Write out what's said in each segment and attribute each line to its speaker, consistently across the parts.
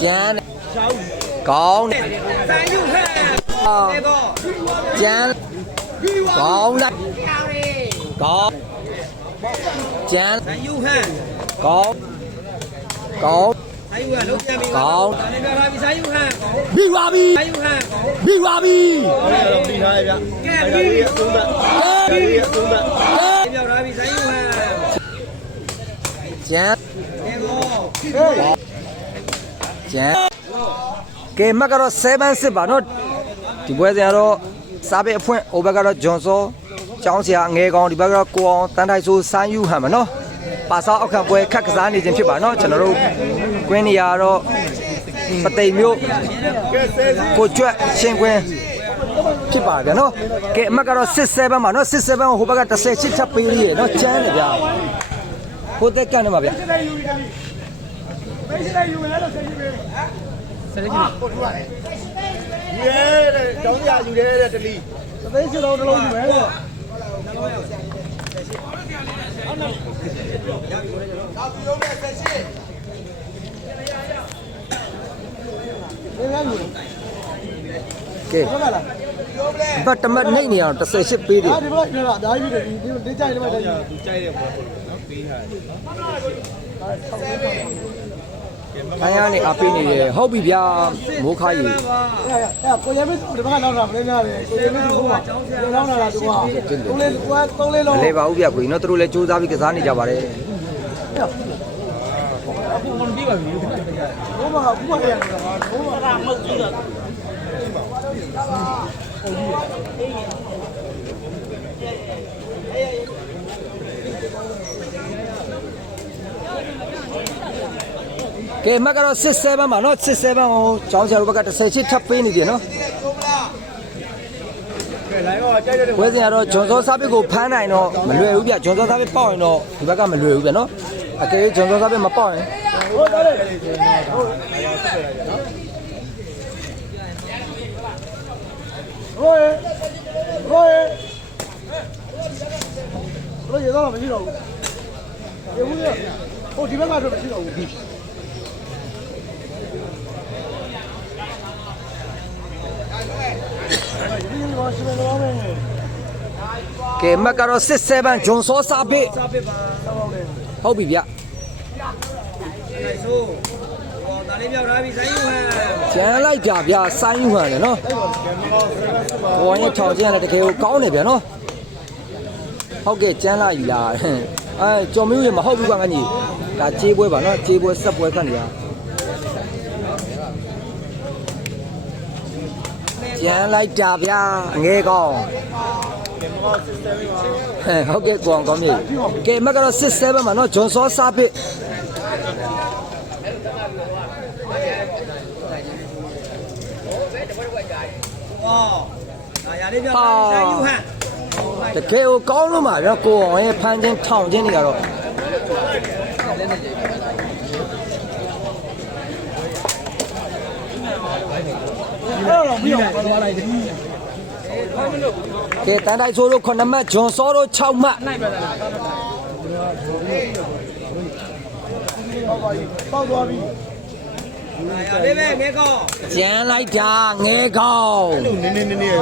Speaker 1: chán con chán con. Đấy
Speaker 2: con chán con. Con. Con.
Speaker 1: Chán con. ကျန်ကဲမကတော့7 6ပါနော်ဒီပွဲစဉ်ကတော့စားပေအဖွင့်အိုဘက်ကတော့ဂျွန်စောចောင်းဆရာငဲကောင်ဒီဘက်ကတော့ကိုအောင်တန်ထိုက်ဆိုးစမ်းယူဟန်ပါနော်ပါစားအောက်ခံပွဲခက်ကစားနေခြင်းဖြစ်ပါနော်ကျွန်တော်တို့ကွင်းနေရာတော့ပသိမ်မျိုး
Speaker 3: ကို
Speaker 1: ကျွတ်ရှင်ကွင်းဖြစ်ပါဗျာနော်ကဲအမတ်ကတော့67ပါနော်67ဟိုဘက်က18ချက်ပေးရည်နော်ချမ်းတယ်ဗျာဟိုတက်ကန်နေပါဗျာ မှာဗျာ
Speaker 3: ရဲတဲ့တောင်းရယူတယ်တဲ့တလီ
Speaker 1: ကဲဘတ်တမတ်နေနေအောင်38ပေးတယ်
Speaker 4: ဒီဘက်နေတာအများကြီးပဲဒီဒီကြိုက်တယ်မှာကြိုက်တယ်
Speaker 3: သူကြိုက်တဲ့ဘောနော်ပေးထားတယ်
Speaker 1: အရန်နေအပေးနေတယ်ဟုတ်ပြီဗျာမိုးခါကြီး
Speaker 4: အဲ့အဲ့ကိုရဲမင်းဒီဘက်ကနောက်တာမလေးများတယ်ကိုရဲမင်းကဘုရားဒီနောက်လာတာသူကသုံးလေးကွာသုံးလေး
Speaker 1: မ
Speaker 4: လုံး
Speaker 1: လဲပါဘူးဗျာကိုကြီးနော်သူတို့လည်းစူးစမ်းပြီးကစားနေကြပါတယ်
Speaker 4: ဘုမကဘုမရတယ်ဘုမကမဟုတ်ကြည့်တာ
Speaker 1: ကဲအမတ်ကတော့67ပါနော်67ကိုကျောင်းဆရာတို့ဘက်က30ချစ်ထပ်ပေးနေတယ်နော်
Speaker 3: ကဲလိုင်းတော့ကြိုက်တဲ့
Speaker 1: ပွဲစဉ်ကတော့ဂျွန်စောစားပစ်ကိုဖမ်းနိုင်တော့မလွယ်ဘူးဗျဂျွန်စောစားပစ်ပေါက်ရင်တော့ဒီဘက်ကမလွယ်ဘူးဗျနော်အကယ်၍ဂျွန်စောစားပစ်မပေါက်ရင်
Speaker 4: ဟုတ်တယ်ဟိုးဟိုးဘယ်ရတော့မရှိတော့ဘူးရေဘူးရဟိုဒီဘက်ကတော့မရှိတော့ဘူး ကဲမ
Speaker 1: က်ကတော့67ဂျွန်ဆောစာပစ်
Speaker 2: စာပစ်ပါ
Speaker 1: ဟုတ်ပြီဗျ
Speaker 2: ဆိုဒါလေးပြောက်ထားပြီဆိုင်းယူဟန်
Speaker 1: ကျန်လိုက်ကြဗျဆိုင်းယူဟန်လေနော်ဟိုရင်ထောင်ကျင်းကလည်းတကယ်ကိုကောင်းတယ်ဗျနော်ဟုတ်ကဲ့ကျန်လာယူလာအဲကျော်မျိုးရမဟုတ်ဘူးကငါကြီးဒါကြေးပွဲပါနော်ကြေးပွဲဆက်ပွဲခန့်နေရ ရန်လိုက်တာဗျာအငဲကောင်းဟဲ့ဟုတ်ကဲ့ကောင်ကောင်းမြေကဲမကတော့67မှာနော်ဂျွန်ဆောစာပစ်
Speaker 2: ဟာ
Speaker 1: တကယ်ကိုကောင်းလို့မှာဗျာကိုအောင်ရဲ့ဖမ်းချင်းထောင်ချင်းတွေကတော့
Speaker 4: ကဲတ
Speaker 1: န်တိုင်းဆိုးတို့9မှတ်ဂျွန်စောတို့6မှတ်
Speaker 4: ပေါက်သွားပြီ
Speaker 2: လေးပဲငဲကောင်း
Speaker 1: ကျန်လိုက်တာငဲကောင်း
Speaker 3: နင်းနင်းနင်း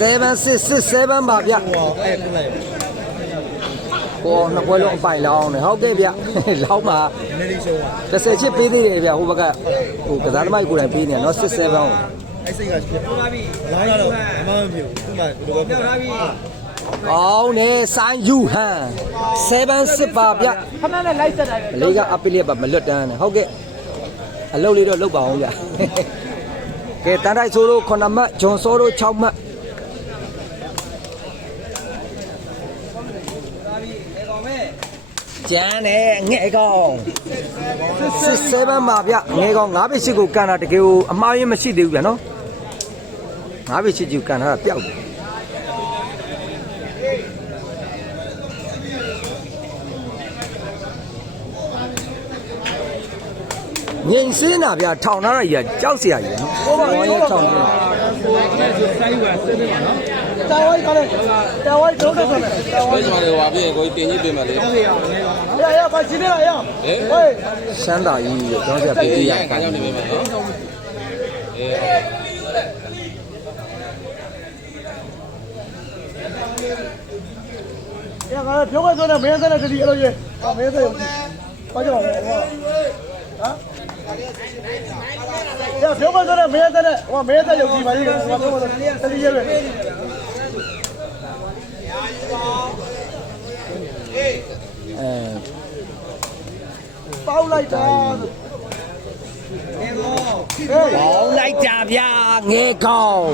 Speaker 1: 7667ပါဗျ
Speaker 3: အဲ့ပြလိုက်
Speaker 1: ပေါ်နှစ်ပွဲလုံးအပိုင်လောင်းနေဟုတ်ကဲ့ဗျလောင်းမှာ30ချစ်ပေးသေးတယ်ဗျဟိုဘက်ကဟိုကစားသမားကိုယ်တိုင်ပေးနေရနော်67
Speaker 3: အဲ့စိတ်ကဖြစ်
Speaker 2: ပြော
Speaker 3: လာပြီ
Speaker 2: လာ
Speaker 3: တော့အမှန်မဖြစ်ဘူးသူ့မှာဘယ်လိုပြော
Speaker 2: လာပြီ
Speaker 1: ကောင်းနေဆိုင်ယူဟန်7 10ပါဗျ
Speaker 4: ခဏနဲ့လိုက်ဆက်တာ
Speaker 1: ပဲလေးကအပိလိပါမလွတ်တန်းနဲ့ဟုတ်ကဲ့အလုပ်လေးတော့လုပ်ပါအောင်ဗျကဲတန်တိုက်ဆိုးတို့9မှတ်ဂျွန်ဆိုးတို့6မှတ်ကျန်တယ်ငဲ့ကောင်7ပါဗျငဲ့ကောင်9ပြစ်ကိုကန်တာတကယ်ကိုအမှားရင်းမရှိသေးဘူးဗျနော် ငါးပေချစ်ချူကန်ထားတာပျောက်တယ်ငိန်စင်းတာဗျာထောင်ထားတာကြီးကကြောက်စရာကြီးဟောပါဟောထောင်
Speaker 2: ထား
Speaker 4: တာဝိုင်းကလည်းတာဝိုင်းတော့တယ်ဆိုတယ်တာဝိုင်း
Speaker 5: ဆိုတယ်ဟွာပြင်ကိုပြင်ကြီးပြင်ပါလေ
Speaker 4: ရရပါရှင်းနေရရဟေး
Speaker 1: စမ်းတာကြီးရောင်းစရာပေး
Speaker 5: ရခိုင်ရောက်နေပြီမယ်နော်အေး
Speaker 4: ရငါပြောခဲ့ဆိုတဲ့မင်းသားနဲ့တတိအဲ့လိုကြီးမင်းသားရုံဘာကြောင့်လဲဟမ်ရပြောခဲ့ဆိုတဲ့မင်းသားနဲ့ဟိုမင်းသားရုံကြီးပါကြီးဟိုပြောခဲ့တတိရဲ့
Speaker 1: အဲ
Speaker 4: ပေါက်လိုက်တာ
Speaker 2: နေကော
Speaker 4: ဟေး
Speaker 1: ပေါင်းလိုက်တာဗျာငဲကောင်း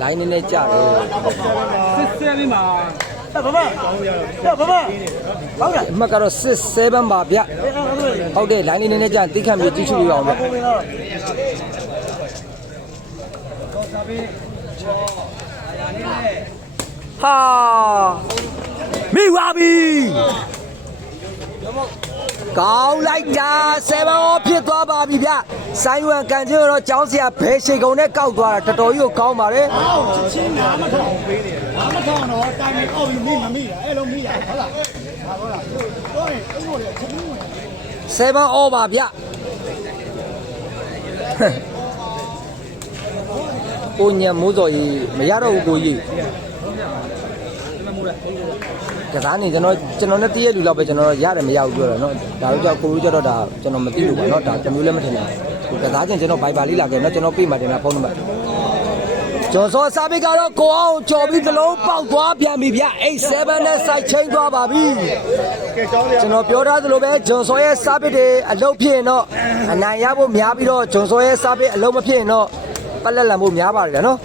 Speaker 1: လိုင်းနေနေကြတယ်
Speaker 2: စစ်ဆဲပြီးမှာ
Speaker 4: ဘာဘာဘာဘာဘာဘာ
Speaker 1: အမှတ်ကတော့67ပါဗျဟုတ်တယ်လိုင်းနေနေနေကြတိခတ်မြေကြည့်ရှုရအောင်ဗျ
Speaker 2: တော့စားပြီးချောအာရလေးနဲ့
Speaker 1: ဟာမိပါပြီကောင်းလိုက်တာ7ဟောဖြစ်သွားပါပြီဗျဆိုင်းဝမ်ကန်ချင်းတော့ကျောင်းဆရာဘဲရှိကုံနဲ့ကောက်သွားတာတော်တော်ကြီးကိုကောင်းပါတယ်
Speaker 4: ချင်းနာမထောင်ပေးနေ ဘာမထောင်တော့တိုင်မအောက်ပြီးမိမမိတာအဲ့လိုမိရဟုတ်လားဟာဟုတ်လားတော့ရင်အဲ့လိုလေချက်ပြီးဝင်
Speaker 1: 7 over ဗျကိုညံမိုးစော်ကြီးမရတော့ဘူးကိုကြီးကစားနေကျွန်တော်ကျွန်တော်နဲ့တည့်ရလူလောက်ပဲကျွန်တော်ရတယ်မရဘူးပြောတယ်နော်ဒါတို့ကြောင့်ကိုလူကြောက်တော့ဒါကျွန်တော်မသိဘူးပေါ့နော်ဒါတမျိုးလည်းမထင်ဘူးကိုကစားချင်းကျွန်တော်ဘိုင်ဘာလေးလာခဲ့နော်ကျွန်တော်ပြေးမှတင်တာဖုန်းနံပါတ် ကျော်စောစာပေကတော့ကိုအောင်ကြော်ပြီးသလုံးပေါက်သွားပြန်ပြီဗျ87နဲ့စိုက်ချင်းသွားပါပြီ
Speaker 3: ကဲကျောင်းလေး
Speaker 1: ကျွန်တော်ပြောထားသလိုပဲဂျွန်စောရဲ့စားပစ်တွေအလုပ်ဖြစ်ရင်တော့အနိုင်ရဖို့များပြီးတော့ဂျွန်စောရဲ့စားပစ်အလုပ်မဖြစ်ရင်တော့ပတ်လက်လန်ဖို့များပါတယ်နော်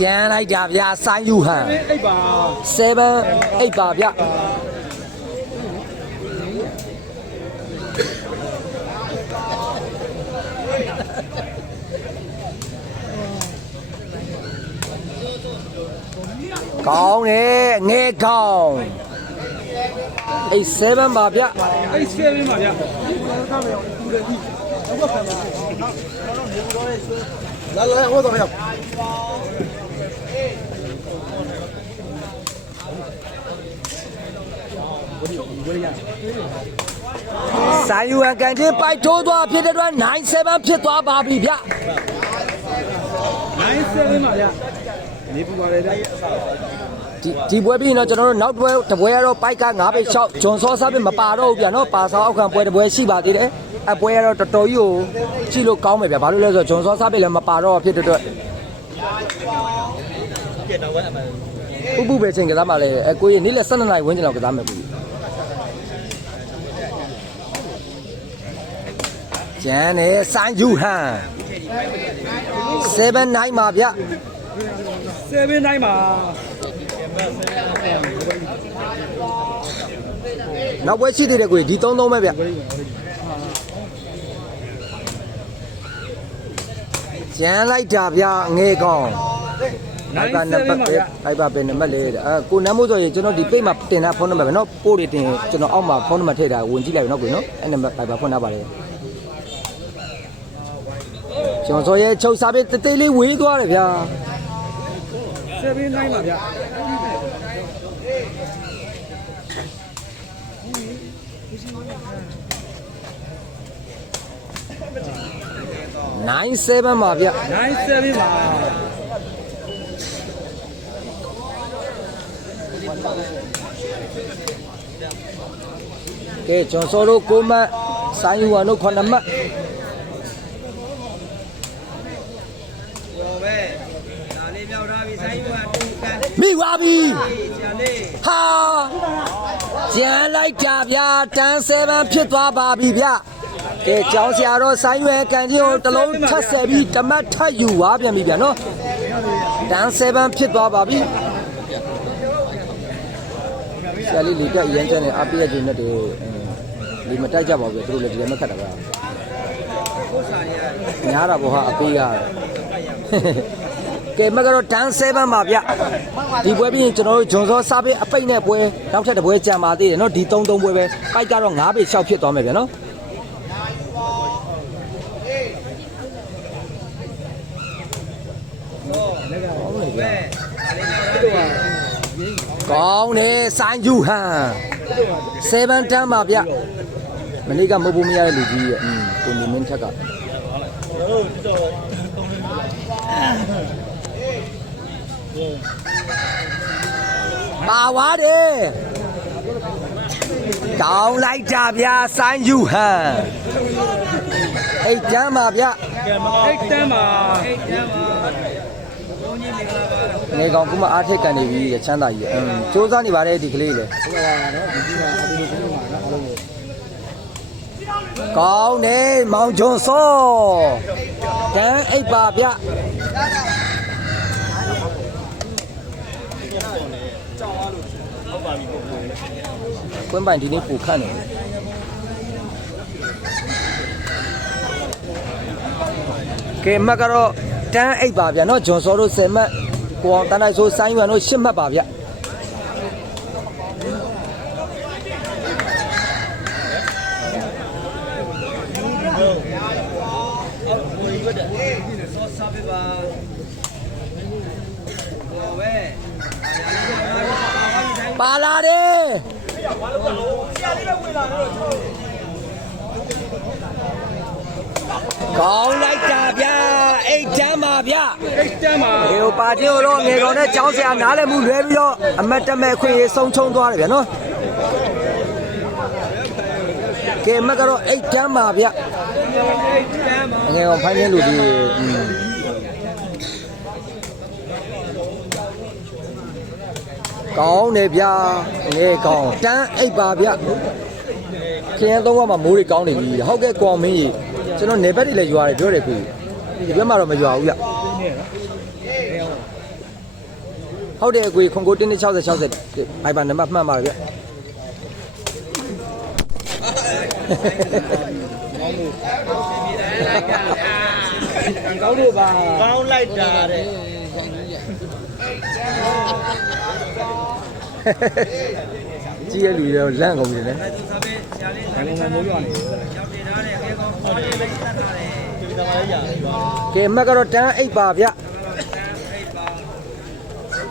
Speaker 1: ကျန်လိုက်တာဗျာဆိုင်းယူဟန်
Speaker 2: အိပ်ပါ
Speaker 1: 7 8ပါဗျကောင်းတယ်ငဲကောင်းအဲ့7ပါဗျ
Speaker 2: အိပ်ဆဲပြီးမှာဗျာ
Speaker 3: လာလာဟောတော့ရ
Speaker 1: ဆို င်ယူဟန်ကန်ချင်းပိုက်ထိုးသွားဖြစ်တဲ့အတွက်97ဖြစ်သွားပါပြီဗျ
Speaker 2: နိုင်ဆဲပြီးမှာဗျာနေပူပါတယ်ဗျာ
Speaker 1: ဒီဒီပွဲပြီးရင်တော့ကျွန်တော်တို့နောက်ပွဲတစ်ပွဲကတော့ပိုက်က9ပဲ6ဂျွန်စောစားပဲမပါတော့ဘူးဗျာနော်ပါဆောင်အောက်ခံပွဲတစ်ပွဲရှိပါသေးတယ်အပွဲကတော့တော်တော်ကြီးကိုကြည့်လို့ကောင်းမယ်ဗျာဘာလို့လဲဆိုတော့ဂျွန်စောစားပဲလည်းမပါတော့ဖြစ်တဲ့အတွက်
Speaker 3: ကဲတော့ဝဲအမှန်
Speaker 1: ဥပုပဲချိန်ကစားမှလည်းအကိုကြီးနေ့လယ်12နာရီဝန်းကျင်လောက်ကစားမယ်ကိုကြီး ကျန်တယ်ဆိုင်ယူဟန်7 9ပါဗျ
Speaker 2: ဆဲပြီးနိုင်မှာ
Speaker 1: နောက်ပွဲရှိသေးတယ်ကိုကြီးဒီ3 3ပဲဗျကျန်လိုက်တာဗျငဲကောင်း
Speaker 2: နို
Speaker 1: နောက်က
Speaker 2: င်းဆဲ
Speaker 1: နံပါ
Speaker 2: ပြီး
Speaker 1: တ်
Speaker 2: မှာ
Speaker 1: ပဲ
Speaker 2: ဗျာ
Speaker 1: အိုက်ပါပဲနံပါတ်လေးအဲကိုနမ်းမို့ဆိုရင်ကျွန်တော်ဒီပိတ်မှာတင်တာဖုန်းနံပါတ်ပဲเนาะပို့တွေတင်ကျွန်တော်အောက်မှာဖုန်းနံပါတ်ထည့်တာဝင်ကြည့်လိုက်ပြီเนาะကိုเนาะအဲ့နံပါတ်အိုက်ပါဖွင့်ထားပါလေ ကျွန်တော်ရဲ့ချုပ်စားပေးတသေးလေးဝေးသွားတယ်ဗျာ
Speaker 2: ဆဲပြီးနိုင်မှာဗျာ
Speaker 1: 97ပါဗျာ
Speaker 2: နိုင်ဆဲပြီးမှာ
Speaker 1: ကဲကျွန်တော်တို့ကိုမတ်ဆိုင်ယူဝါတို့9မှတ်
Speaker 2: ဘောပဲဒါလေးမြောက်ထားပြီဆိုင်ယူကတူကန်
Speaker 1: မိပါပြီ
Speaker 2: ကျန်လေး
Speaker 1: ဟာကျန်လိုက်တာဗျာတန်း7ဖြစ်သွားပါပြီဗျာကဲကျောင်းဆရာတော်ဆိုင်းရွယ်ကန်ကြီးကိုတစ်လုံးထပ်ဆက်ပြီးတမတ်ထပ်ယူသွားပြန်ပြီဗျာနော်တန်း7ဖြစ်သွားပါပြီဆရာလေးလေတက်ရမ်းကျန်နေအပြည့်အကျင်းနဲ့တည်းလေမတိုက်ကြပါဘူးသူတို့လည်းဒီလည်းမခတ်တာဗျာ
Speaker 2: ကိုစားရရ
Speaker 1: ညားတာဘောဟာအပေးရက ကဲမကတော့တန်း7ပါဗျဒီပွဲပြီးရင်ကျွန်တော်တို့ဂျွန်စောစားပေးအပိတ်နဲ့ပွဲနောက်ထပ်တစ်ပွဲကြံပါသေးတယ်နော်ဒီ3 3ပွဲပဲပိုက်ကတော့9ပေ6ဖြစ်သွားမယ်ဗျနော်ကောင်းတယ်ဆိုင်းယူဟန်7တန်းပါဗျမနေ့ကမဟုတ်ဘူးမရတဲ့လူကြီးရဲ့อืมကိုနေမင်းထက်က ပါဝါတယ်ကောင်းလိုက်တာဗျာဆိုင်းယူဟန်အိတ်တန်းပါဗျ
Speaker 2: အိတ်တန်းပါအိတ်တန်းပါဘုန်းကြီးမင်္ဂလာပါ
Speaker 1: ငယ်ကောင်ကမှအားထိတ်ကန်နေပြီချမ်းသာကြီးရဲ့อืมစူးစမ်းနေပါတယ်ဒီကလေးလေကောင်းနေမောင်ဂျွန်စောတန်းအိပ် ပါဗျကွင်းပိုင်ဒီနေ့ပူခန့်နေတယ်ကဲမကတော့တန်းအိပ်ပါဗျာနော်ဂျွန်စောတို့10မှတ်ကိုအောင်တန်းနိုင်ဆိုဆိုင်းရွံတို့10မှတ်ပါဗျာ
Speaker 2: စောစားပေးပါဟောပဲ
Speaker 1: ပါလာတယ်ကောင်းလိုက်တာဗျာအိတ်တမ်းပါဗျာ
Speaker 2: အိတ်တန်းပါ
Speaker 1: ဒီဟိုပါချင်းတော့ငယ်ကောင်နဲ့ကြောင်းဆရာနားလည်မှုလွဲပြီးတော့အမတ်တမဲ့ခွင့်ရေးဆုံးချုံသွားတယ်ဗျာနော်ကဲမကတော့အိတ်တမ်းပါဗျာ
Speaker 2: အိတ်တန်းပါ
Speaker 1: ငယ်ကောင်ဖိုင်းနေလူဒီ ကောင်းတယ်ဗျာငယ်ကောင်တန်းအိတ်ပါဗျာခရင်သုံးကမှမိုးတွေကောင်းနေပြီဟုတ်ကဲ့ကောင်မင်းကြီးကျွန်တော်နေဘက်တွေလည်းရွာတယ်ပြောတယ်ကွဒီဘက်မှာတော့မရွာဘူးဗျဟုတ်တယ်ကွခွန်ကိုတင်း60 60ဘိုင်ပါနံပါတ်မှတ်ပါဗျာ
Speaker 2: ကောင်းလို့ပါ
Speaker 3: ကောင်းလိုက်တာတဲ့
Speaker 1: ကြီးရလူတွေတော့လန့်ကုန်ပြီလေ
Speaker 2: သူစားပေးဆရာလေးဆရာလေးမိုးရွာနေရောက်နေထားတယ်အေကောင်ခေါ်လေးပဲစက်ထားတယ်
Speaker 3: ဒီတမလေးရပြီပါ
Speaker 1: ကဲမက်ကတော့တန်းအိတ်ပါဗျ
Speaker 2: တန်းအိတ်ပါ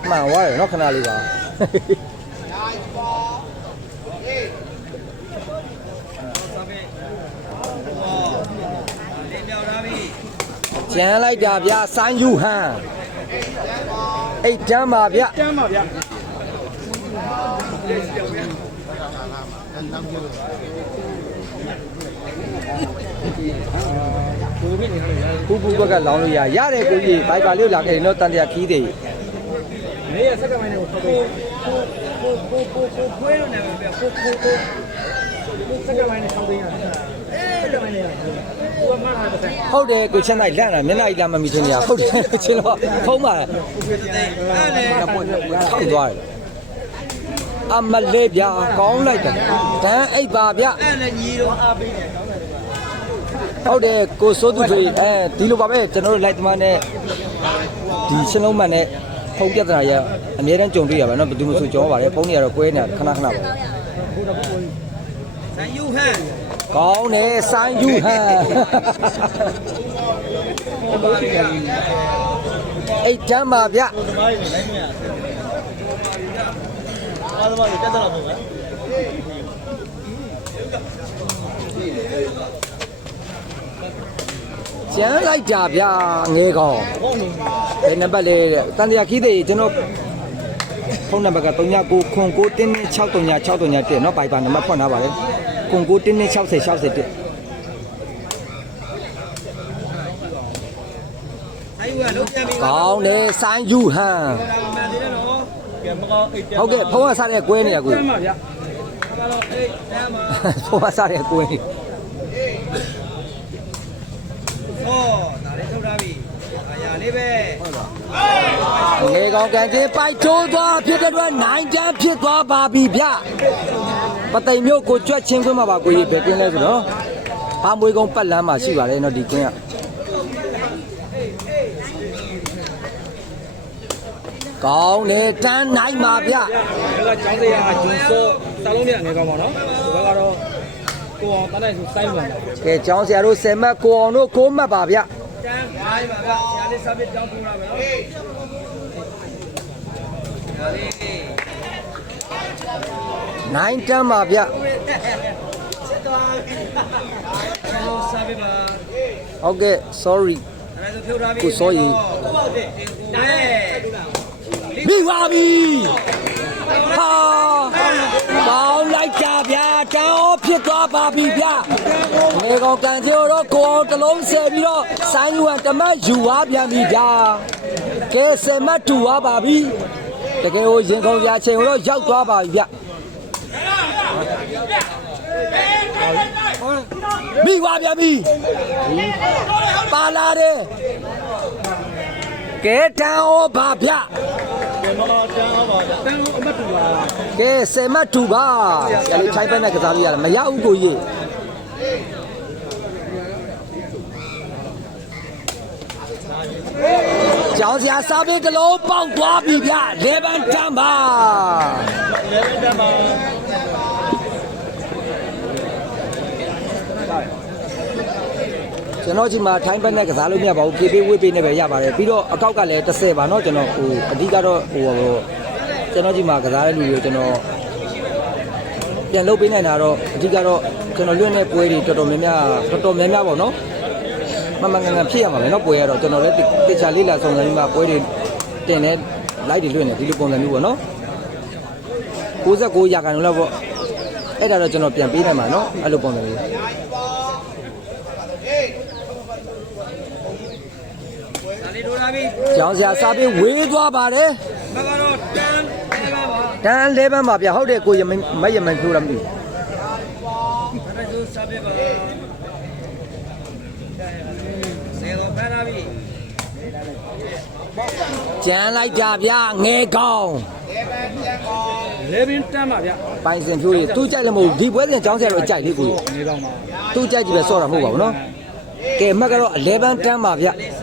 Speaker 1: မှန်သွားတယ်နော်ခဏလေးပါ
Speaker 2: စားပေးဟောလေးမြောက်ထားပြီ
Speaker 1: ကျန်လိုက်တာဗျဆိုင်းယူဟန်အိတ်တန်းပါဗျ
Speaker 2: တန်းပါဗျာ
Speaker 1: ပူပူဘက်ကလောင်းလို့ရရတယ်ကိုကြီးဘိုက်ပါလေးကိုလာခဲ့ရင်တော့တန်တရားခီးတယ်
Speaker 2: မေးရစက်ကမိုင်းနဲ့ကိုကိုကိုကိုကိုကိုခွေးလို့နေပါဗျာကိုကိုကိုစက်ကမိုင်းနဲ့ဆောင်းသိမ်းရတယ်စက်ကမိုင်းနဲ့ကိုကမှထားတဲ့
Speaker 1: ဟုတ်တယ်ကိုချင်းလိုက်လန့်တာမျက်နှာကြီးလာမမီချင်းနေရဟုတ်တယ်ချင်းတော့ဖုံးပါလား
Speaker 2: အဲ့လေ
Speaker 1: ထောက်သွားတယ် အမလေးဗျာကောင်းလိုက်တယ်တန်းအိတ်ပါဗျ
Speaker 2: အဲ့လေညီတော့အားပေးတယ်
Speaker 1: ဟုတ်တယ်ကိုစိုးသူတွေအဲဒီလိုပါပဲကျွန်တော်တို့လိုက်သမားနဲ့ဒီရှင်းလုံးမှန်နဲ့ဖုန်းပြဿနာရအများတန်းကြုံတွေ့ရပါတော့ဘယ်သူမှဆိုကြောပါတယ်ဖုန်းတွေကတော့ကွဲနေတာခဏခဏပါ
Speaker 2: ဆန်ယူဟန်
Speaker 1: ကောင်းတယ်ဆိုင်းယူဟန်အိတ်တမ်းပါဗျ
Speaker 3: တမလေးလိုက်မရအား သမားတွေတက်တက်လာပုံပဲ
Speaker 1: ကျန်လိုက်တာဗျာငဲကောင်ဘယ်နံပါတ်လဲတဲ့တန်တရာခီးသေးကျွန်တော်ဖုန်းနံပါတ်က39ခွန်9တင်းနဲ့639 639တက်နော်ဘိုင်ဘာနံပါတ်ဖွင့်ထားပါလေခွန်9တင်းနဲ့60 60တ
Speaker 2: က်
Speaker 1: ကောင်းတယ်ဆိုင်းယူဟန်
Speaker 3: ကဲမကောင်းအိတ်ပြ
Speaker 1: ဟုတ်ကဲ့ဖုံးကစားတဲ့ကွဲနေရကို
Speaker 2: မှန်ပါဗျာအဲ့တော့အိတ်တမ်းပါ
Speaker 1: ဖုံးကစားတဲ့ကွဲ
Speaker 2: ဟောဒါလေးထုတ်ထားပြီအာရလေးပဲ
Speaker 1: ဟုတ်လားလေကောင်းကန်ချင်းပိုက်ထိုးသွားဖြစ်တဲ့အတွက်နိုင်တန်းဖြစ်သွားပါပြီဗျပသိမ်မျိုးကိုကြွက်ချင်းခွင့်မှာပါကိုကြီးပဲကင်းလဲဆိုတော့အာမွေကုန်းပတ်လမ်းမှာရှိပါတယ်နော်ဒီကင်းက ကောင်းတယ်တန်းနိုင်ပါဗျ
Speaker 2: ဒါကကျောင်းစရာဂျွန်စောစာလုံးလေးငယ်ကောင်းပါနော်ဒီဘက်ကတော့ကိုအောင်တန်းနိုင်ဆိုစိုင်းဝင်ပါ
Speaker 1: ကဲကျောင်းဆရာတို့10မှတ်ကိုအောင်တို့9မှတ်ပါဗျ
Speaker 2: တန်းနိုင်ပါဗျဆရာလေးစာပေကျောင်းပူလာမယ်နော်
Speaker 1: 9တန်းပါဗျ
Speaker 2: စာပေပါ
Speaker 1: ဟုတ်ကဲ့ sorry
Speaker 2: အဲ့ဒါဆိုဖြုတ်ထားပြီ
Speaker 1: ကိုစောရီ
Speaker 2: နိုင်
Speaker 1: မိပါပြီဟာကောင်းလိုက်ကြဗျာတန်းဩဖြစ်သွားပါပြီဗျမေကောင်ကန်ကျိုးတော့ကိုအောင်တစ်လုံးဆယ်ပြီးတော့ဆိုင်းယူဟန်တမတ်ယူသွားပြန်ပြီဗျာကဲဆယ်မှတ်တူသွားပါပြီတကယ်ကိုရင်ကုန်ရာချိန်တော့ရောက်သွားပါပြီဗျမိပါဗျာမိပါလာတယ်ကဲတန်းဩပါဗျ
Speaker 3: ဒီမှာတန်းအောင်ပါဗျာ
Speaker 2: တန်းအမတ်တူပါ
Speaker 1: ကဲဆယ်မတ်တူပါဆရာလေးထိုင်ပက်နဲ့ကစားလို့ရတယ်မရဘူးကိုကြီးကျောင်းဆရာစားပေးတစ်လုံးပေါက်သွားပြီဗျလေဗန်တမ်းပါ
Speaker 3: လေဗင်တန်းမှာ
Speaker 1: ကျွန်တော်ဒီမှာထိုင်ပက်နဲ့ကစားလို့မရပါဘူးပြေးပြေးဝေးပြေးနဲ့ပဲရပါတယ်ပြီးတော့အကောက်ကလည်း30ပါเนาะကျွန်တော်ဟိုအဓိကတော့ဟိုဟိုကျွန်တော်ဒီမှာကစားတဲ့လူတွေကိုကျွန်တော်ပြန်လုပ်ပေးနိုင်တာတော့အဓိကတော့ကျွန်တော်လွတ်တဲ့ပွဲတွေတော်တော်များများတော်တော်များများပေါ့เนาะ မမငန်ငန်ဖြစ်ရမှာပဲเนาะပွဲရတော့ကျွန်တော်လည်းတေချာလေးလာဆောင်စမ်းပြီးမှပွဲတွေတင်နေလိုက်တွေလွှင့်နေဒီလိုပုံစံမျိုးပေါ့เนาะ69ရာခိုင်နှုန်းလောက်ပေါ့အဲ့ဒါတော့ကျွန်တော်ပြန်ပေးနိုင်မှာเนาะအဲ့လိုပုံစံမျိုး ကျောင်းဆရာစာပြီးဝေးသွားပါတယ်
Speaker 2: ဒါကတော့တန်း11ပါ
Speaker 1: တန်း11ပါဗျဟုတ်တယ်ကိုရမရမပြောတာမသိ
Speaker 2: ဘူးဒါကစာပြီးပါစေတော့ဖလာပြီ
Speaker 1: ကျန်လိုက်တာဗျငယ်ကောင်း
Speaker 2: 11တန်းပါဗျ
Speaker 1: ပိုင်စင်ဖြိုးကြီးသူကြိုက်လည်းမဟုတ်ဒီပွဲစဉ်ကျောင်းဆရာတော့ကြိုက်လေကို
Speaker 2: ကြီး
Speaker 1: သူကြိုက်ကြည့်ပဲစော့တာမဟုတ်ပါဘူးနော်ကဲမက်ကတော့11တန်းပါဗျ
Speaker 2: 11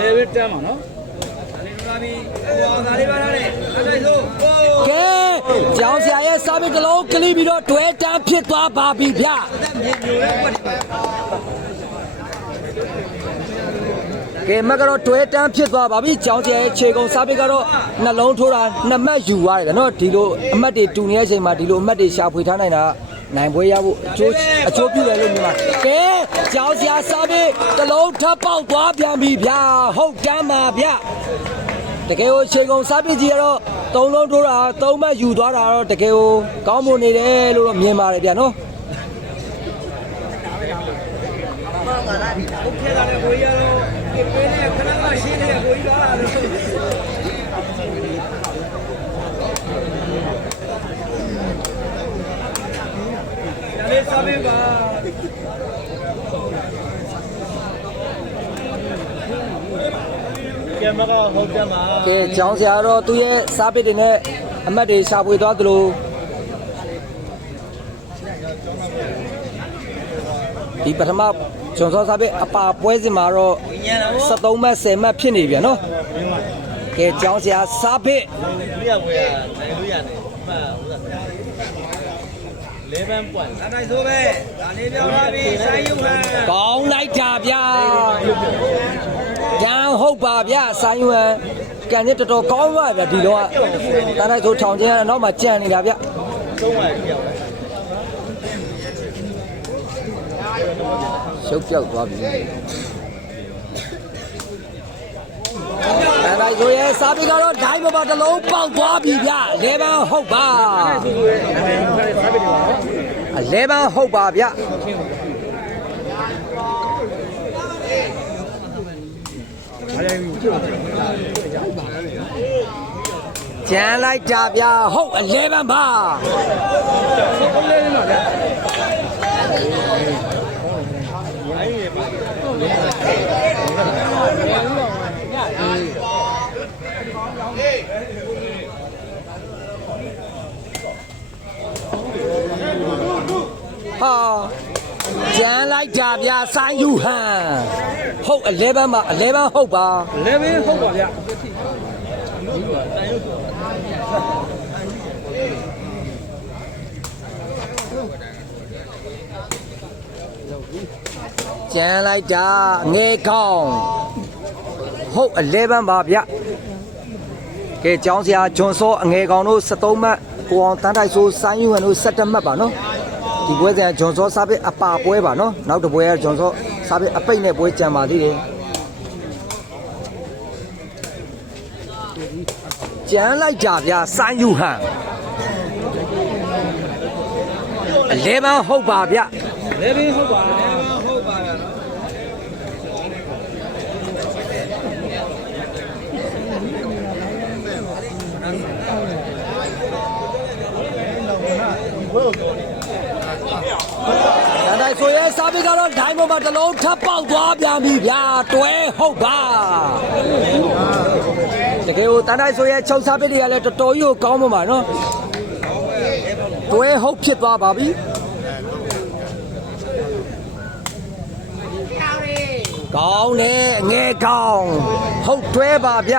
Speaker 2: level 10မှာနော်
Speaker 1: ကဲကျောင်းဆရာရဲ့စာပေတစ်လုံးကလိပြီးတော့တွဲတန်းဖြစ်သွားပါပြီဗျ
Speaker 2: ကဲ
Speaker 1: မကတော့တွဲတန်းဖြစ်သွားပါပြီကျောင်းဆရာရဲ့ခြေကုံစာပေကတော့နှလုံးထိုးတာနှစ်မှတ်ယူရတယ်နော်ဒီလိုအမှတ်တွေတူနေတဲ့အချိန်မှာဒီလိုအမှတ်တွေရှာဖွေထားနိုင်တာက နိုင်ပွဲရဖို့အချိုးအချိုးပြုတယ်လို့မြင်ပါကဲကြောင်စရာစားပြီးတလုံးထပ်ပေါက်သွားပြန်ပြီဗျာဟုတ်တမ်းပါဗျာတကယ်ကိုချိန်ကုန်စားပြီးကြီးကတော့သုံးလုံးထိုးတာသုံးမှတ်ယူသွားတာတော့တကယ်ကိုကောင်းမွန်နေတယ်လို့တော့မြင်ပါတယ်ဗျာနော်
Speaker 2: ဟုတ်ကဲ့ဒါလည်းကိုကြီးကတော့ဒီပေးနဲ့ခဏမှရှင်းနေတဲ့ကိုကြီးတော့ စာပေပါ
Speaker 3: ကဲမကဟုတ်တယ်မှာ
Speaker 1: ကဲကျောင်းစရာကတော့သူ့ရဲ့စားပိတ်တွေနဲ့အမှတ်တွေရှာဖွေသွားသလိုဒီပထမဂျွန်စောစားပိတ်အပါပွဲစဉ်မှာတော့
Speaker 2: ညံတော့
Speaker 1: 73မှတ်10မှတ်ဖြစ်နေပြန်နော်ကဲကျောင်းစရာစားပိတ်
Speaker 3: လူရပွဲနိုင်လို့ရတယ်မှတ် ဟုတ်လားလေဗင်ပွိုင်
Speaker 2: ဒါတိုင်းဆိုပဲဒါလေးပြောပါပြီဆိုင်ယူဟန်
Speaker 1: ကောင်းလိုက်တာဗျာတန်းဟုတ်ပါဗျာဆိုင်းဝမ်ကန်နေတော်တော်ကောင်းပါဗျာဒီတော့ကတန်းလိုက်ဆိုထောင်ချင်းကတော့မှကြံနေတာဗျ
Speaker 3: သုံးပါပြောင်း
Speaker 1: ရှုပ်ပြောက်သွားပြီ တန်းလိုက်ဆိုရဲစားပြီးကတော့ဒိုင်းမပါတစ်လုံးပေါက်သွားပြီဗျလေပန်းဟုတ်ပါအလေပန်းဟုတ်ပါဗျကျန်လိုက်တာဗျာဟုတ်အလေပန်းပါ ဟာကျန်လိုက်တာဗျာဆိုင်းယူဟန်ဟုတ်11မှာ11ဟုတ်ပါ
Speaker 2: လေဗင်ဟုတ်ပါဗျ
Speaker 3: ရုပ်ဆိုတာ
Speaker 1: ကျန်လိုက်တာငယ်ကောင်းဟုတ်11ပါဗျကဲကျောင်းဆရာဂျွန်စောအငယ်ကောင်တို့73မှတ်ကိုအောင်တန်းတိုက်ဆိုးဆိုင်းယူဟန်တို့17မှတ်ပါနော် ဒီပွဲစဉ်ကဂျွန်စောစားပစ်အပါပွဲပါနော်နောက်တစ်ပွဲကဂျွန်စောစားပစ်အပိတ်နဲ့ပွဲကြံပါသေးတယ်ကျန်လိုက်ကြဗျဆိုင်းယူဟန်11ဟုတ်ပါဗျ
Speaker 2: လေဘင်းဟုတ်ပါ
Speaker 3: ဟုတ်ပါလား
Speaker 1: ဒါတိုင်း ဆိုရဲစားပစ်ကတော့ဒိုင်းပေါ်မှာတစ်လုံးထပ်ပေါက်သွားပြန်ပြီဗျာတွဲဟုတ်ပါတကယ်ကိုတန်တိုင်းဆိုရဲချုပ်စားပစ်တွေကလည်းတော်တော်ကြီးကိုကောင်းပါမှာနော်တွဲဟုတ်ဖြစ်သွားပါပြီကောင်းတယ်အငယ်ကောင်းဟုတ်တွဲပါဗျ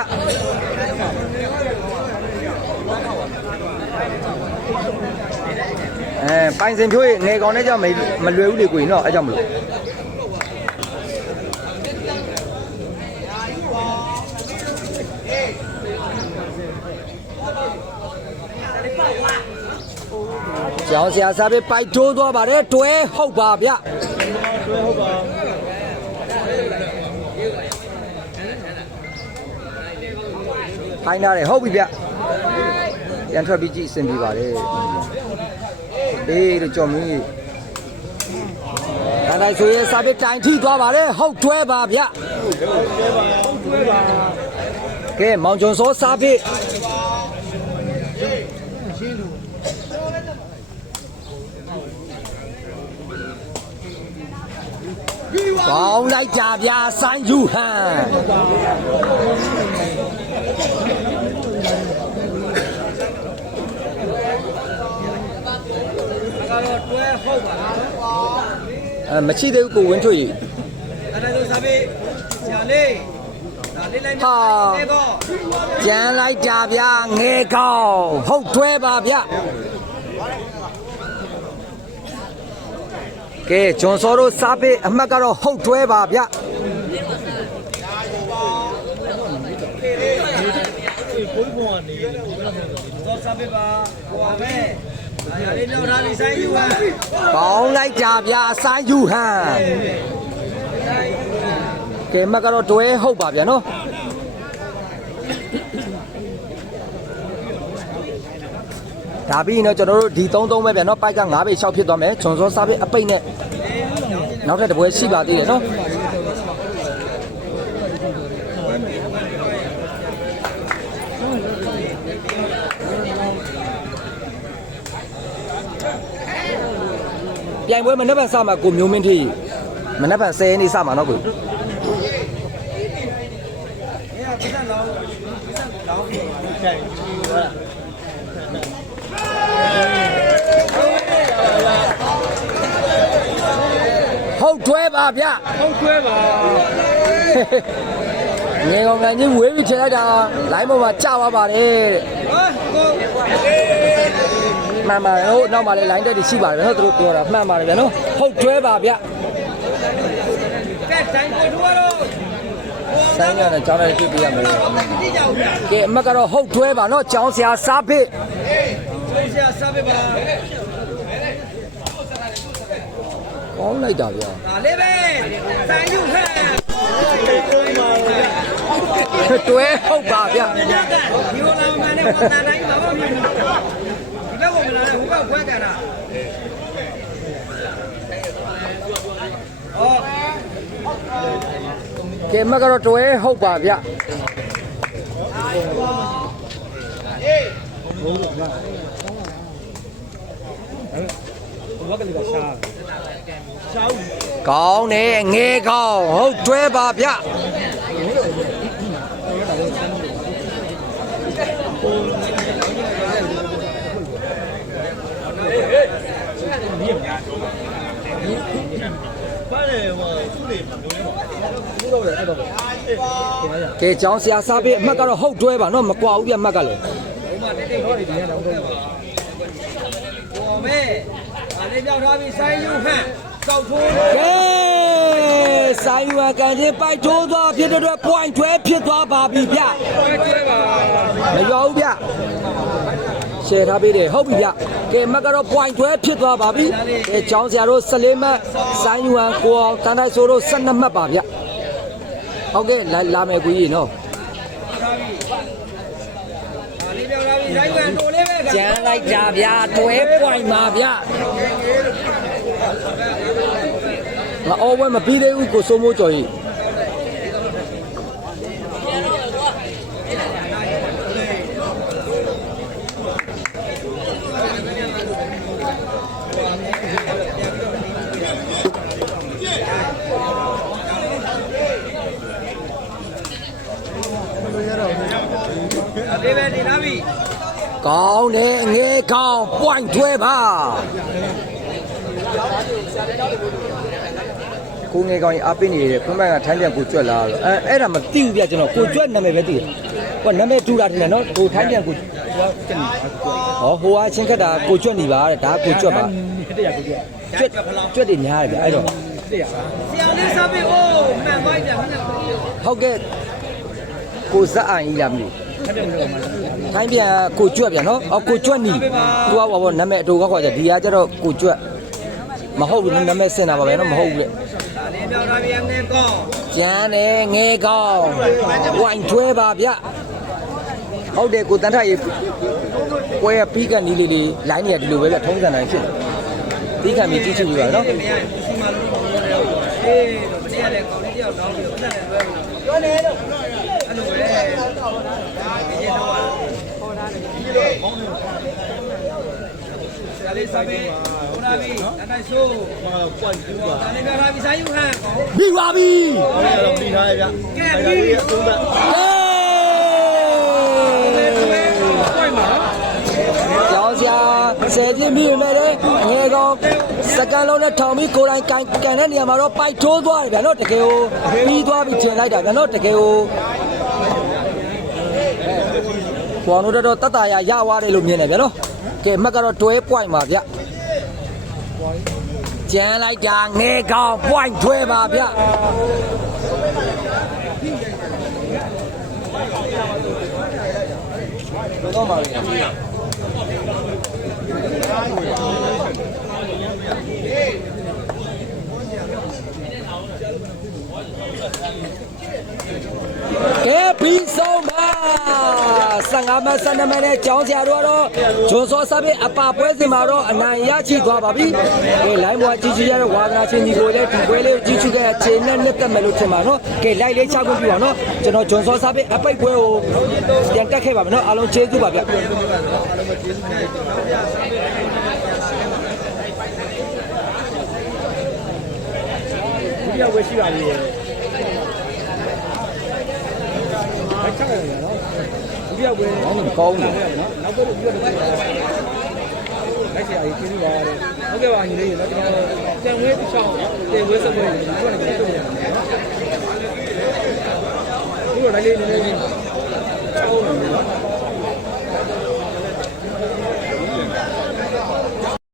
Speaker 1: အဲပိုင်စင်ဖြိုးရေငယ်ကောင်နဲ့ကြောင့်မလွယ်ဘူးလေကိုရင်တော့အဲကြောင့်မလို့ကျောင်းဆရာစားပြီးပိုက်ထိုးသွားပါတယ်တွဲဟုတ်ပါဗျ
Speaker 3: တွဲဟုတ်ပါ
Speaker 1: ခိုင်းထားတယ်ဟုတ်ပြီဗျပြန်ထွက်ပြီးကြည့်အဆင်ပြေပါတယ် အေးတို့ကြော်မင်းကြီးဒါတိုင်းဆိုရင်စားပြီးတိုင်ထိသွားပါတယ်ဟုတ်တွဲပါဗျကဲမောင်ကျော်စောစားပြီးကောင်းလိုက်ကြဗျာစမ်းယူဟန်
Speaker 2: ကတော့တွဲဟုတ်ပါ
Speaker 1: အဲမရှိသေးဘူးကိုဝင်းထွေကြီး
Speaker 2: အဲ့ဒါဆိုစားပေးဆရာလေးဒါလေးလိုက်
Speaker 1: ဟာ
Speaker 2: နေပေါ့
Speaker 1: ကျန်လိုက်ကြဗျာငယ်ကောင်းဟုတ်တွဲပါဗျကဲဂျွန်စောတို့စားပေးအမှတ်ကတော့ဟုတ်တွဲပါဗျ
Speaker 3: ကိုယ်ပေါ်ကနေတယ်ကိုယ်ကတော့
Speaker 2: တော့စားပေးပါဟိုပါပဲ ဒါလေးတော့ထားပြီးဆိုင်ယူပါ
Speaker 1: ကောင်းလိုက်ကြဗျာဆိုင်းယူဟန်ကဲအမှတ်ကတော့တွဲဟုတ်ပါဗျာနော်ဒါပြီးရင်တော့ကျွန်တော်တို့ဒီ33ပဲဗျာနော်ပိုက်က9ပေ6ဖြစ်သွားမယ်ဂျွန်စောစားပေးအပိတ်နဲ့နောက်ထပ်တစ်ပွဲရှိပါသေးတယ်နော် ပြိုင်ပွဲမနေ့ကစမှာကိုမျိုးမင်းထေးမနေ့က10ရက်နေ့စမှာနော်ကို
Speaker 2: အဲ့ဒါပြဿနာလောင်းပြဿနာလောင်း
Speaker 3: ကြိုက်ကြည့်ဟုတ်လား
Speaker 1: ဟုတ်တွဲပါဗျ
Speaker 2: ဟုတ်တွဲပါ
Speaker 1: ငယ်ကောင်ကန်ကြီးဝေးပြီးထည့်လိုက်တာလိုင်းပေါ်မှာကြာသွားပါတယ်
Speaker 2: ဟာကို
Speaker 1: မှန်ပါတယ်ဟုတ်နောက်မှာလည်းလိုင်းတက်တွေရှိပါတယ်နော်သူတို့ပြောတာမှန်ပါတယ်ဗျနော်ဟုတ်တွဲပါဗျ
Speaker 2: ကဲတိုင်းကိုတို့ကတော့
Speaker 1: ဆိုင်းရတယ်ကျောင်းထဲတွေ့ပြရမယ်
Speaker 2: ကြည့်ကြအောင်ဗျာ
Speaker 1: ကဲအမတ်ကတော့ဟုတ်တွဲပါနော်ကျောင်းဆရာစားဖိ
Speaker 2: ဆရာစားပေးပါ
Speaker 1: ကောင်းလိုက်တာဗျ
Speaker 2: ဒါလေးပဲဆိုင်ယူဟဲ့
Speaker 1: တွဲဟုတ်ပါဗျ
Speaker 2: ဒီကဒီလိုလာမှလည်းဝန်တာတိုင်းပါပါမြင်ဒီဘက်ကမလာနဲ့ဟိုဘက်ခွဲကြတာအော်
Speaker 1: ကဲအမတ်ကတော့တွဲဟုတ်ပါဗျ
Speaker 2: ဘက်ကလေးကရှား
Speaker 1: ကောင်းတယ်ငယ်ကောင်းဟုတ်တွဲပါဗျ
Speaker 3: ပါတယ်ဟိုသူ့နေမျိုးလေးပေါ့
Speaker 2: ဘူးတော့လေအဲ့တော့
Speaker 1: ကဲကျောင်းဆရာစားပေးအမှတ်ကတော့ဟုတ်တွဲပါနော်မကွာဘူးပြအမှတ်ကလည်း
Speaker 2: ဘုမတိတ်တိတ်ဟောဒီဒီကတော့တော့ဘောမဲအလေးပြောက်ထားပြီးဆိုင်ယူဟန်ကောက်ထိုး
Speaker 1: ကဲဆိုင်ယူကန်ချင်းပိုက်ထိုးသွားဖြစ်တဲ့အတွက် point တွဲဖြစ်သွားပါပြီဗျ
Speaker 2: ကျွဲကျွဲပါ
Speaker 1: မရောဘူးဗျရှယ်ထားပေးတယ်ဟုတ်ပြီဗျကဲအမှတ်ကတော့ point တွဲဖြစ်သွားပါပြီကဲကျောင်းဆရာတို့14မှတ်ဆိုင်ယူကိုအောင်တန်တိုင်းဆိုတို့12မှတ်ပါဗျ ဟုတ်ကဲ့လာလာမယ်ကိုကြီးနော်
Speaker 2: ထားပြီးအလေးပြောက်ထားပြီးဆိုင်ယူဟန်တိုလေးပဲ
Speaker 1: ကျန်လိုက်တာဗျာတွဲ point ပါဗျမအော်ဝဲမပြီးသေးဘူးကိုစိုးမိုးကျော်ကြီး
Speaker 2: အလေးပဲဒီထားပြီး
Speaker 1: ကောင်းတယ်ငယ်ကောင်း point တွဲပါကိုငယ်ကောင်းကြီးအပင်းနေတယ်ခွန်းမကထိုင်းပြန်ကိုကြွက်လာတော့အဲအဲ့ဒါမသိဘူးဗျကျွန်တော်ကိုကြွက်နာမည်ပဲသိတယ်ဟိုနာမည်တူတာတင်တယ်နော်ကိုထိုင်းပြန်ကိုဟောဟိုကချင်းခက်တာကိုကြွက်နေပါတဲ့ဒါကကိုကြွက်ပါ
Speaker 2: တရားကိုကြွ
Speaker 1: ကြွက်ကြွက်တွေများတယ်ဗျအဲ့တော့
Speaker 2: တရားဆရာလေးစားပြီးအိုးမှန်သွားကြမှန်တယ်
Speaker 1: ဟုတ်ကဲ့ကိုဇက်အိုင်ကြီးလားမသိဘူး
Speaker 2: ခက်တယ်မလို့မှ
Speaker 1: ထိုင်းပြန်ကိုကြွက်ပြန်နော်အော်ကိုကြွက်နီသူကဘာဘောနာမည်အတူကခေါ်ကြဒီကကျတော့ကိုကြွက်မဟုတ်ဘူးနာမည်စင်တာပါပဲနော်မဟုတ်ဘူးလေ
Speaker 2: အလေးပြောက်ထားပြီးအနေကောင်း
Speaker 1: ကျန်တယ်ငဲကောင်းဝိုင်ထွဲပါဗျဟုတ်တယ်ကိုတန်းထရေပွဲရပြီးကနီးလေးလေးလိုင်းနေရဒီလိုပဲဗျထုံးစံတိုင်းဖြစ်တယ်ပြီးခံပြီးကြည့်ချင်ကြပါနော်
Speaker 2: မရဘူးစီမလို့ပြောတယ်အေးတော့မနေ့ကလည်းကောင်းလေးတယောက်တောင်းပြီးတော့ပတ်တယ်လွဲမလို့ပြောနေတော့အဲ့လိုပဲဒီကျတော့ခေါ်ထားတယ် ပြီးတော့ဆရာလေးစားပြီးဟိုလာပြီးအနိုင်ဆိုး
Speaker 3: မှာပွိုင်တူပါ
Speaker 2: ဒါလေးပြောထားပြီးဆိုင်ယူဟန်
Speaker 1: ပြီးပါပြီ
Speaker 3: အဲ့တော့ပြီးထားရဲ့ဗျအဲ့ဒါလေးအသုံးသက်
Speaker 2: ပွိုင်မှာ
Speaker 1: ကျောင်းစရာဆယ်ချင်းပြီးပြီမဲ့လေငယ်ကောင်စကန်လုံးနဲ့ထောင်ပြီးကိုယ်တိုင်ကန်ကန်တဲ့နေရာမှာတော့ပိုက်ထိုးသွားတယ်ဗျာနော်တကယ်ကိုပြီးသွားပြီးထင်လိုက်တာဗျာနော်တကယ်ကို ဘောင်တို့တော့တတ်တာရရသွားတယ်လို့မြင်တယ်ဗျာနော်ကဲအမှတ်ကတော့တွဲ point ပါဗျကျန်လိုက်တာငယ်ကောင် point ထွဲပါဗျဘယ်တော့မှလဲကဲပြီးဆုံးပါ 15မ12မနဲ့ကျောင်းဆရာတို့ကတော့ဂျွန်စောဆပ်ရဲ့အပါပွဲစဉ်မှာတော့အနိုင်ရရှိသွားပါပြီ။ကဲလိုင်းဘွားကြီးကြီးရတဲ့ဝါသနာချင်းကြီးကိုလည်းဒီပွဲလေးကိုကြီးချူခဲ့ချိန်နဲ့နှစ်သက်မယ်လို့ထင်ပါနော်။ကဲလိုက်လေးချခွင့်ပြုပါနော်။ကျွန်တော်ဂျွန်စောဆပ်ရဲ့အပိတ်ပွဲကိုပြန်တက်ခဲ့ပါမယ်နော်။အားလုံးကျေးဇူးပါဗျ။
Speaker 2: ဒုတိယဝယ်ရှိပါသေးတယ်အဲ့ချက်ရတယ်နော်ဒု တစ်ယော
Speaker 1: က်ပဲ။ဟုတ်တယ်ကောင်းတယ်။
Speaker 2: နောက်တော့ပြီးတော့လိုက်ဆရာကြီးကျေးဇူးပါတဲ့။ဟုတ်ကဲ့ပါညီလေးရေနော်ကျွန်တော်တန်ဝဲတစ်ချောင်းတန်ဝဲစက်ပွဲကိုကျွန်တော်လည်းပြုလုပ်ရမယ်နော်။ဒီလိုလိုက်လေးနည်းနည်း
Speaker 5: ချင်းဟုတ်တယ်နော်။